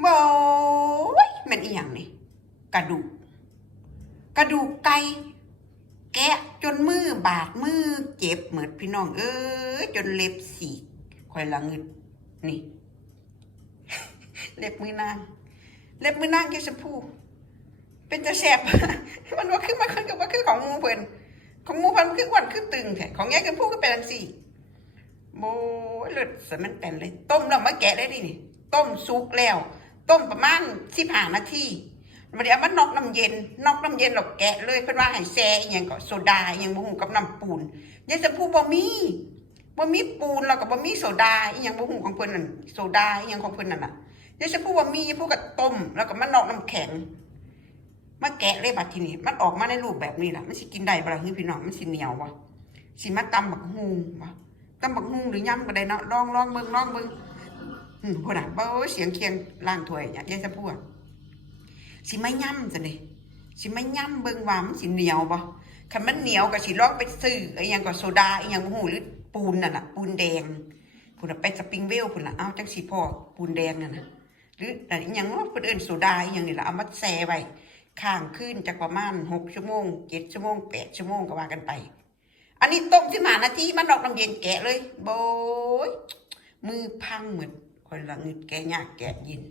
โบยมันอีหยังนี่กระดูก กระดูกไก่แกะจนมือบาดมือเจ็บเหมือนพี่น้อง เอ้ยจนเล็บสีคอยละงึดนี่ เล็บมือนาง เล็บมือนางแกชมพูเป็นจะแสบมันว่าขึ้นมาขึ้นกับว่าคือของมูเพิ่นของมูเพิ่นมันวันคือตึงแท้ของแกชมพูดก็เป็นจังซี่โบยเลือดสมันแต่นเลย ต้มแล้วมาแกะได้ดินี่ ต้มสุกแล้ว ต้มประมาณสิบห้านาทีมันเดี๋ยวมันนอกน้ำเย็นนอกน้ำเย็นหรอกแกะเลยเพิ่นว่าให้แซ่อหยังก็โซดาอหยังบ่ฮู้กับน้ำปูนยายชมพูบ่มีบ่มีปูนแล้วก็บ่มีโซดาอีหยังบ่ฮู้ของเพิ่อนนั่นโซดาอีหยังของเพิ่อนนั่นน่ะยายชมพูบ่มียายพูก็ต้ม แล้วก็มันนอกน้ำแข็งมาแกะเลยบัดทีนี้ มันออกมาในรูปแบบนี้ล่ะมันสิกินได้บ่ล่ะคือพี่น้องมันสิเหนียววะสิมาตำบักฮุงวะตำบักฮุงหรือยำก็ได้เนาะลองลองเบิ่งลองเบิ่ง อืมพุ่นน่ะเบ้อเสียงเคียงล่างถวยเนี่ยายจะพูดสิไม่ย่ำจังได๋สิไม่ย่ำเบิ่งว่ามันสิเหนียวบ่คันมันเหนียวก็สิลองไปซื้อไอ้ยังก็โซดาไอ้ยังบ่ฮู้หรือปูนนั่นน่ะ ปูนแดงพุ่นน่ะไปสปริงเวลพุ่นน่ะเอาจังสิพอปูนแดงนั่นน่ะหรืออะไรอหยังเนาะเพิ่นอิ้นโซดาอหยังนี่ล่ะเอามาแช่ไว้ข้างขึ้นจากประมาณหกชั่วโมงเจ็ดชั่วโมงแปดชั่วโมงก็ว่ากันไป อันนี้ต้มที่มานาทีมันออกน้ำเย็นแกะเลยโบยมือพังเหมือน คนละงึดแกยากแกะยิน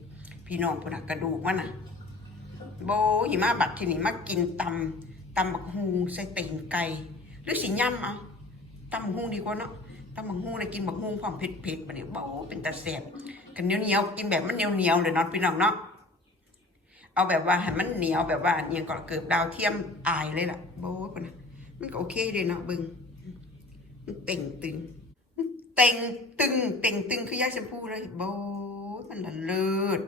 พี่น้องพุ่นน่ะกระดูกมันน่ะโบหิมาบัดที่นี้มากินตำตำบักฮูใส่ตีนไก่หรือสิย่ำเอาตำบักฮูดีกว่าเนาะตำบักฮูเลยกินบักฮูพร้อมเผ็ดเผ็ดๆบัดนี้โบเป็นตาแซ่บกันเหนียวเหนียวๆกินแบบมันเหนียวเหนียวเลยเนาะพี่น้องเนาะเอาแบบว่าให้มันเหนียวแบบว่าอย่างก่อนเกิดดาวเทียมอายเลยล่ะโบ้ยพุ่นน่ะมันก็โอเคเลยเนาะบึงมันเต่งตึง เต่งตึงเต่งตึงคือยาชมพูเลยโบ้มันละเลิศ